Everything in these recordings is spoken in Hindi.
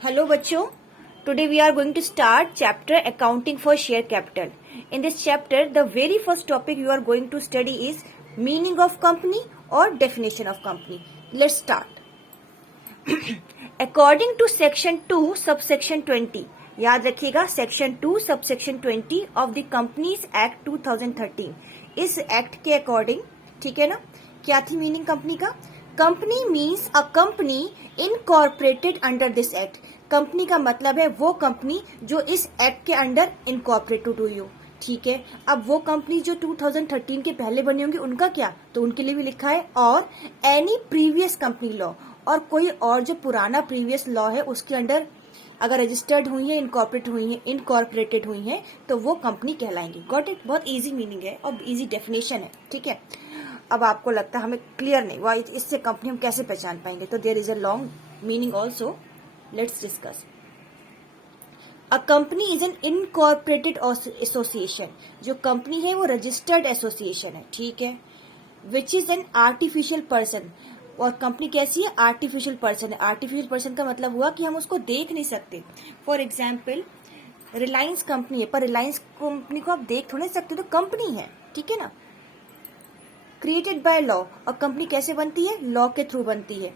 Hello बच्चों, today we are going to start chapter accounting for share capital. In this chapter, the very first topic you are going to study is meaning of company or definition of company. Let's start. According to section 2 subsection 20, याद रखिएगा section 2 subsection 20 of the Companies Act 2013. इस एक्ट के अकॉर्डिंग, ठीक है ना, क्या थी मीनिंग कंपनी का? Company means a company incorporated under this act. Company का मतलब है वो कंपनी जो इस एक्ट के अंडर इनकॉर्पोरेटेड हुई हो. ठीक है, अब वो कंपनी जो 2013 के पहले बनी होंगी उनका क्या, तो उनके लिए भी लिखा है और एनी प्रीवियस कंपनी लॉ, और कोई और जो पुराना प्रीवियस लॉ है उसके अंडर अगर रजिस्टर्ड हुई है, इनकॉर्पोरेटेड हुई है तो वो कंपनी कहलाएंगी. Got it? बहुत इजी मीनिंग है और इजी डेफिनेशन है. ठीक है, अब आपको लगता है हमें क्लियर नहीं हुआ, इससे कंपनी हम कैसे पहचान पाएंगे, तो there is a long meaning also. Let's discuss. A company is an incorporated association. जो कंपनी है वो रजिस्टर्ड एसोसिएशन है. ठीक है, which is an artificial person. और कंपनी कैसी है? आर्टिफिशियल पर्सन है. आर्टिफिशियल पर्सन का मतलब हुआ कि हम उसको देख नहीं सकते. फॉर एग्जाम्पल रिलायंस कंपनी है, पर रिलायंस कंपनी को आप देख थोड़ी नहीं सकते, तो कंपनी है. ठीक है ना. Created by law. और कंपनी कैसे बनती है? लॉ के थ्रू बनती है.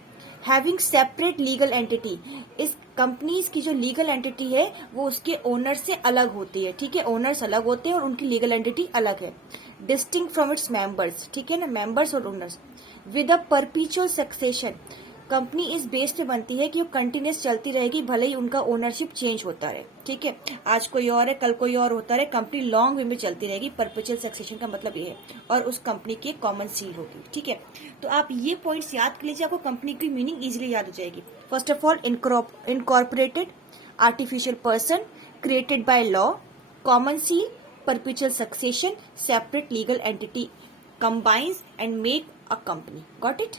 Having separate legal entity. इस कंपनीज की जो लीगल एंटिटी है वो उसके ओनर से अलग होती है. ठीक है, ओनर्स अलग होते हैं और उनकी लीगल एंटिटी अलग है. Distinct from its members. ठीक है ना, मेंबर्स और owners. With a परपीचुअल succession. Company इस बेस पे बनती है कि वो कंटिन्यूस चलती रहेगी, भले ही उनका ओनरशिप चेंज होता रहे. ठीक है, आज कोई और है, कल कोई और होता रहे, कंपनी लॉन्ग वे में चलती रहेगी. परपेचुअल सक्सेशन का मतलब ये है, और उस कंपनी की कॉमन सील होगी. ठीक है, तो आप ये पॉइंट्स याद कर लीजिए, आपको कंपनी की मीनिंग इजिली याद हो जाएगी. First of all, incorporated, artificial person, created by law, common seal, perpetual succession, separate legal entity, combines and make a company. Got it?